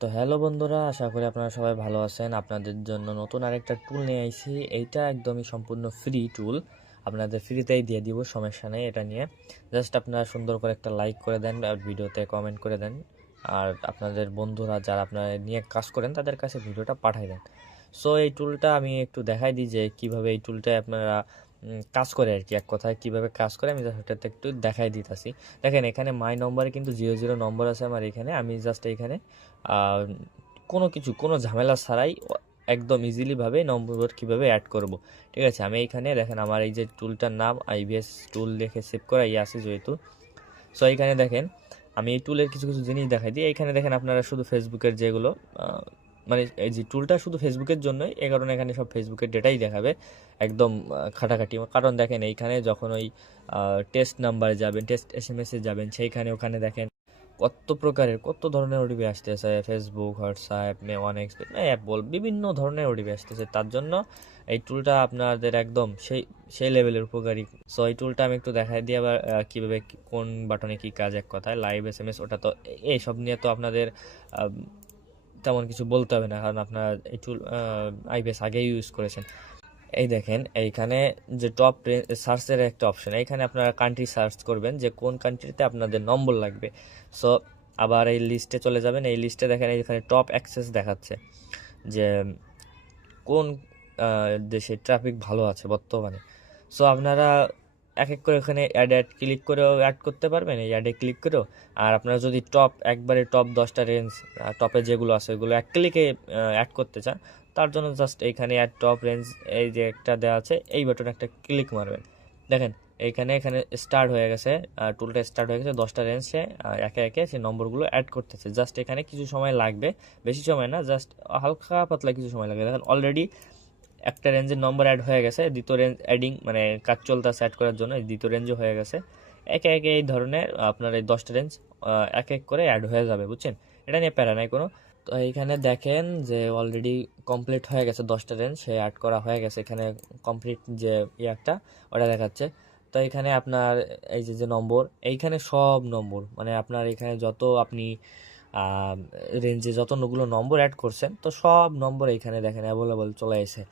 তো হ্যালো বন্ধুরা, আশা করি আপনারা সবাই ভালো আছেন। আপনাদের জন্য নতুন আরেকটা টুল নিয়ে আইছি। এইটা একদমই সম্পূর্ণ ফ্রি টুল, আপনাদের ফ্রিতেই দিয়ে দিব, সমস্যা নেই। এটা নিয়ে জাস্ট আপনারা সুন্দর করে একটা লাইক করে দেন আর ভিডিওতে কমেন্ট করে দেন, আর আপনাদের বন্ধুরা যারা আপনারা নিয়ে কাজ করেন তাদের কাছে ভিডিওটা পাঠিয়ে দেন। সো এই টুলটা আমি একটু দেখাই দিই যে কীভাবে এই টুলটায় আপনারা কাজ করে আর কি, এক কথায় কীভাবে কাজ করে আমি সেটাতে একটু দেখাই দিতেছি। দেখেন এখানে মাই নম্বরে কিন্তু 00 নম্বর আছে আমার এখানে। আমি জাস্ট এইখানে কোনো ঝামেলা ছাড়াই একদম ইজিলিভাবে নম্বর কীভাবে অ্যাড করব, ঠিক আছে। আমি এইখানে দেখেন আমার এই যে টুলটার নাম আইবিএস টুল দেখে সেভ করাই আছে যেহেতু। সো এইখানে দেখেন আমি এই টুলের কিছু কিছু জিনিস দেখাই দিই। এইখানে দেখেন আপনারা শুধু ফেসবুকের যেগুলো মানে এই যে টুলটা শুধু ফেসবুকের জন্যই, এই কারণে এখানে সব ফেসবুকের ডেটাই দেখাবে একদম খাটাখাটি। কারণ দেখেন এইখানে যখন ওই টেস্ট নাম্বারে যাবেন, টেস্ট এসএমএসে যাবেন, ওখানে দেখেন কত ধরনের ওটিপি আসতেছে। Facebook, WhatsApp, one x app বিভিন্ন ধরনের ওটিপি আসতেছে। তার জন্য এই টুলটা আপনাদের একদম সেই লেভেলের উপকারী। সো এই টুলটা আমি একটু দেখাই দিই আবার কীভাবে কোন বাটনে কী কাজ। এক কথায় লাইভ এসএমএস, ওটা তো এইসব নিয়ে তো আপনাদের তেমন কিছু বলতে হবে না, কারণ আপনারা এই টুল আইবিএস আগেই ইউজ করেছেন। এই দেখেন এইখানে যে টপ সার্চের একটা অপশন, এইখানে আপনারা কান্ট্রি সার্চ করবেন যে কোন কান্ট্রিতে আপনাদের নম্বর লাগবে। সো আবার এই লিস্টে চলে যাবেন। এই লিস্টে দেখেন এইখানে টপ অ্যাক্সেস দেখাচ্ছে যে কোন দেশে ট্রাফিক ভালো আছে বর্তমানে। সো আপনারা এক এক করে এখানে অ্যাড ক্লিক করেও অ্যাড করতে পারবেন, এই অ্যাডে ক্লিক করেও। আর আপনারা যদি একবারে টপ 10টা রেঞ্জ টপে যেগুলো আছে ওইগুলো এক ক্লিকে অ্যাড করতে চান, তার জন্য জাস্ট এইখানে অ্যাড টপ রেঞ্জ এই যে একটা দেওয়া আছে, এই বাটনে একটা ক্লিক মারবেন। দেখেন এখানে স্টার্ট হয়ে গেছে, টুলটা স্টার্ট হয়ে গেছে। 10টা রেঞ্জে একে একে সেই নম্বরগুলো অ্যাড করতেছে। জাস্ট এখানে কিছু সময় লাগবে, বেশি সময় না, জাস্ট হালকা পাতলা কিছু সময় লাগবে। দেখেন অলরেডি একটা রেঞ্জের নম্বর অ্যাড হয়ে গেছে, দ্বিতীয় রেঞ্জ অ্যাডিং মানে কাজ চলতেছে অ্যাড করার জন্য, দ্বিতীয় রেঞ্জও হয়ে গেছে। একে একে এই ধরনের আপনার এই 10টা রেঞ্জ এক এক করে অ্যাড হয়ে যাবে, বুঝছেন। এটা নিয়ে প্যারা নাই কোনো। তো এইখানে দেখেন যে অলরেডি কমপ্লিট হয়ে গেছে, 10টা রেঞ্জ সে অ্যাড করা হয়ে গেছে। এখানে কমপ্লিট যে একটা ওটা দেখাচ্ছে। তো এখানে আপনার এই যে নম্বর, এইখানে সব নম্বর মানে আপনার এখানে যত আপনি রেঞ্জে যতগুলো নম্বর অ্যাড করছেন, তো সব নম্বর এইখানে দেখেন অ্যাভেলেবল চলে এসে,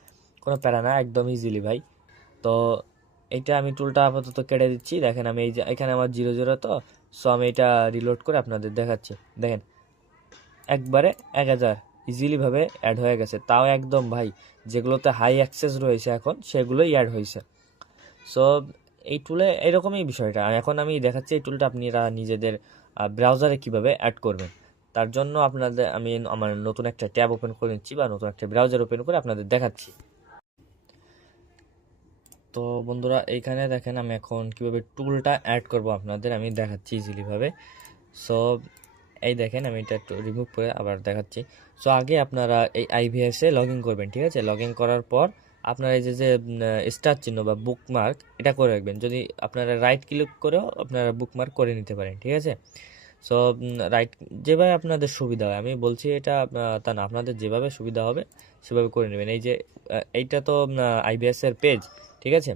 কোনো প্যারা না, একদম ইজিলি ভাই। তো এইটা আমি টুলটা আপাতত কেটে দিচ্ছি। দেখেন আমি এই যে এখানে আমার 00, তো সো আমি এটা রিলোড করে আপনাদের দেখাচ্ছি। দেখেন একবারে 1000 ইজিলিভাবে অ্যাড হয়ে গেছে, তাও একদম ভাই যেগুলোতে হাই অ্যাক্সেস রয়েছে এখন সেগুলোই অ্যাড হয়েছে। সো এই টুলে এরকমই বিষয়টা। এখন আমি দেখাচ্ছি এই টুলটা আপনারা নিজেদের ব্রাউজারে কিভাবে অ্যাড করবেন। তার জন্য আমি আমার নতুন একটা ট্যাব ওপেন করে নিচ্ছি বা নতুন একটা ব্রাউজার ওপেন করে আপনাদের দেখাচ্ছি। তো বন্ধুরা এইখানে দেখেন আমি এখন কিভাবে টুলটা অ্যাড করব আপনাদের আমি দেখাচ্ছি ইজিলিভাবে। সো এই দেখেন আমি এটা একটু রিমুভ করে আবার দেখাচ্ছি। সো আগে আপনারা এই আইভিএসে লগ ইন করবেন, ঠিক আছে। লগ ইন করার পর আপনারা এই যে স্টার চিহ্ন বা বুকমার্ক এটা করে রাখবেন। যদি আপনারা রাইট ক্লিক করেও আপনারা বুকমার্ক করে নিতে পারেন, ঠিক আছে। সো রাইট যেভাবে আপনাদের সুবিধা হয়, আমি বলছি এটা তা না, আপনাদের যেভাবে সুবিধা হবে সেভাবে করে নেবেন। এই যে এইটা তো আইবিএসের পেজ, ঠিক আছে।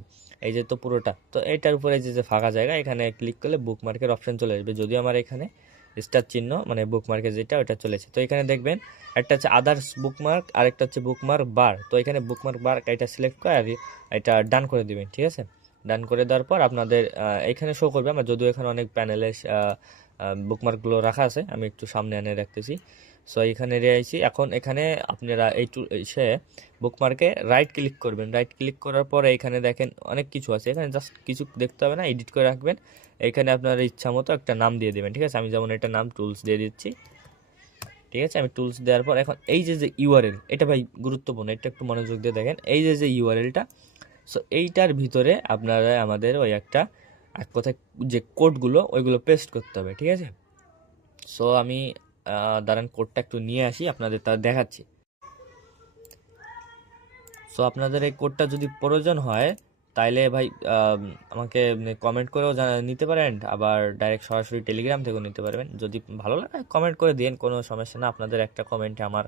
এই যে তো পুরোটা, তো এইটার উপরে যে ফাঁকা জায়গা, এখানে ক্লিক করলে বুকমার্কের অপশন চলে আসবে। যদিও আমার এখানে স্টার চিহ্ন মানে বুকমার্কের যেটা ওটা চলেছে। তো এখানে দেখবেন একটা হচ্ছে আদার্স বুকমার্ক, আরেকটা হচ্ছে বুকমার্ক বার। তো এখানে বুকমার্ক বার এটা সিলেক্ট করে আর এটা ডান করে দিবেন, ঠিক আছে। ডান করে দেওয়ার পর আপনাদের এখানে শো করবে। আমার যদিও এখানে অনেক প্যানেলে বুকমার্কগুলো রাখা আছে, আমি একটু সামনে এনে রাখতেছি। সো এখানে রেখেছি। এখন এখানে আপনারা সে বুকমার্কে রাইট ক্লিক করবেন। রাইট ক্লিক করার পরে এখানে দেখেন অনেক কিছু আছে, এখানে জাস্ট কিছু দেখতে হবে না, এডিট করে রাখবেন। এখানে আপনার ইচ্ছা মতো একটা নাম দিয়ে দেবেন, ঠিক আছে। আমি যেমন এটা নাম টুলস দিয়ে দিচ্ছি, ঠিক আছে। আমি টুলস দেওয়ার পর এখন এই যে ইউআরএল, এটা ভাই গুরুত্বপূর্ণ, এটা একটু মনোযোগ দিয়ে দেখেন। এই যে ইউআরএলটা, সো এইটার ভিতরে আপনারা আমাদের ওই এক কথায় যে কোডগুলো ওইগুলো পেস্ট করতে হবে, ঠিক আছে। সো আমি দাঁড়ান কোডটা একটু নিয়ে আসি, আপনাদের তা দেখাচ্ছি। সো আপনাদের এই কোডটা যদি প্রয়োজন হয় তাইলে ভাই আমাকে কমেন্ট করেও নিতে পারেন, আবার ডাইরেক্ট সরাসরি টেলিগ্রাম থেকেও নিতে পারবেন। যদি ভালো লাগে কমেন্ট করে দিন, কোনো সমস্যা না। আপনাদের একটা কমেন্টে আমার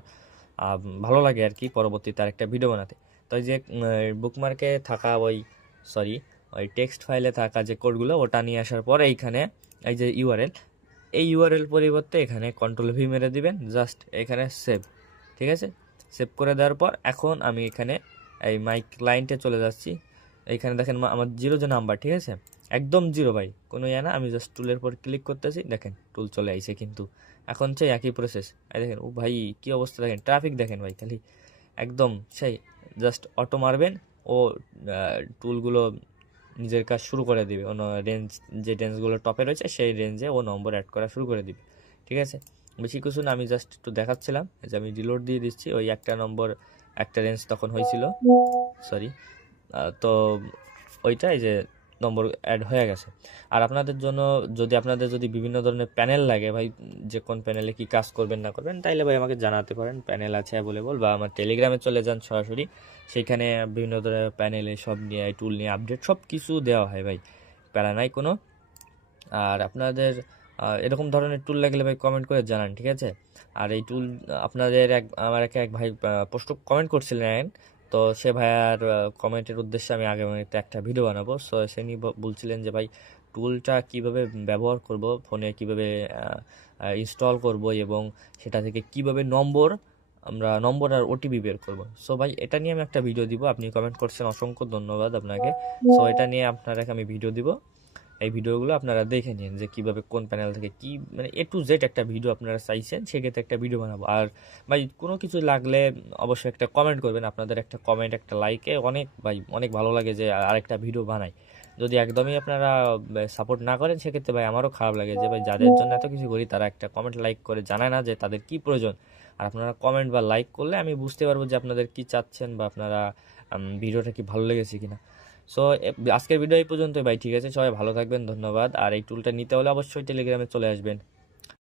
ভালো লাগে আর কি, পরবর্তীতে আরেকটা ভিডিও বানাতে। তো এই যে বুকমার্কে থাকা ওই টেক্সট ফাইলে থাকা যে কোডগুলো ওটা নিয়ে আসার পর এইখানে এই যে ইউআরএল, এই ইউআরএল পরিবর্তে এখানে কন্ট্রোল V মেরে দিবেন, জাস্ট এখানে সেভ। ঠিক আছে, সেভ করে দেওয়ার পর এখন আমি এখানে এই মাই ক্লায়েন্টে চলে যাচ্ছি। এইখানে দেখেন আমার 0 যে নাম্বার, ঠিক আছে, একদম 0 ভাই, কোনো না। আমি জাস্ট টুলের পর ক্লিক করতেছি, দেখেন টুল চলে আইছে। কিন্তু এখন সেই একই প্রসেস। এই দেখেন, ও ভাই কি অবস্থা, দেখেন ট্রাফিক দেখেন ভাই, খালি একদম সেই। জাস্ট অটো মারবেন, ও টুলগুলো নিজের কাজ শুরু করে দিবে। অন্য রেঞ্জ, যে রেঞ্জগুলো টপে রয়েছে সেই রেঞ্জে ও নম্বর অ্যাড করা শুরু করে দিবে। ঠিক আছে, বেশি কিছু না, আমি জাস্ট একটু দেখাচ্ছিলাম যে আমি রিলোড দিয়ে দিচ্ছি। ওই একটা নম্বর, একটা রেঞ্জ তখন হয়েছিল, সরি। তো ওইটা এই যে নম্বর অ্যাড হয়ে গেছে। আর আপনাদের জন্য আপনাদের যদি বিভিন্ন ধরনের প্যানেল লাগে ভাই, যে কোন প্যানেলে কি কাজ করবেন না করবেন, তাইলে ভাই আমাকে জানাতে পারেন। প্যানেল আছে অ্যাভেলেবল, বা আমার টেলিগ্রামে চলে যান সরাসরি, সেইখানে বিভিন্ন ধরনের প্যানেলে সব নিয়ে, টুল নিয়ে আপডেট সব কিছু দেওয়া হয় ভাই, প্যারা নাই কোনো। আর আপনাদের এরকম ধরনের টুল লাগলে ভাই কমেন্ট করে জানান, ঠিক আছে। আর এই টুল আপনাদের আমার এক ভাই পোস্ট কমেন্ট করছিলেন, তো সে ভাইয়ার কমেন্টের উদ্দেশ্যে আমি আগামীতে একটা ভিডিও বানাবো। সো সে নিয়ে বলছিলেন যে ভাই টুলটা কিভাবে ব্যবহার করব, ফোনে কিভাবে ইনস্টল করব, এবং সেটা থেকে কিভাবে নম্বর আর ওটিপি বের করব। সো ভাই এটা নিয়ে আমি একটা ভিডিও দিব। আপনি কমেন্ট করছেন, অসংখ্য ধন্যবাদ আপনাকে। সো এটা নিয়ে আপনারাকে আমি ভিডিও দিব। এই ভিডিওগুলো আপনারা দেখে নিন যে কীভাবে কোন প্যানেল থেকে কি, মানে A to Z একটা ভিডিও আপনারা চাইছেন, সেক্ষেত্রে একটা ভিডিও বানাবো। আর ভাই কোনো কিছু লাগলে অবশ্যই একটা কমেন্ট করবেন। আপনাদের একটা কমেন্ট, একটা লাইকে অনেক ভালো লাগে যে আরেকটা ভিডিও বানাই। যদি একদমই আপনারা সাপোর্ট না করেন, সেক্ষেত্রে ভাই আমারও খারাপ লাগে যে ভাই যাদের জন্য এত কিছু করি তারা একটা কমেন্ট লাইক করে জানায় না যে তাদের কি প্রয়োজন। আর আপনারা কমেন্ট বা লাইক করলে আমি বুঝতে পারবো যে আপনাদের কি চাচ্ছেন, বা আপনারা ভিডিওটা কি ভালো লেগেছে কিনা। সো আজকের ভিডিও এই পর্যন্তই ভাই, ঠিক আছে, সবাই ভালো থাকবেন, ধন্যবাদ। আর এই টুলটা নিতে হলে অবশ্যই টেলিগ্রামে চলে আসবেন।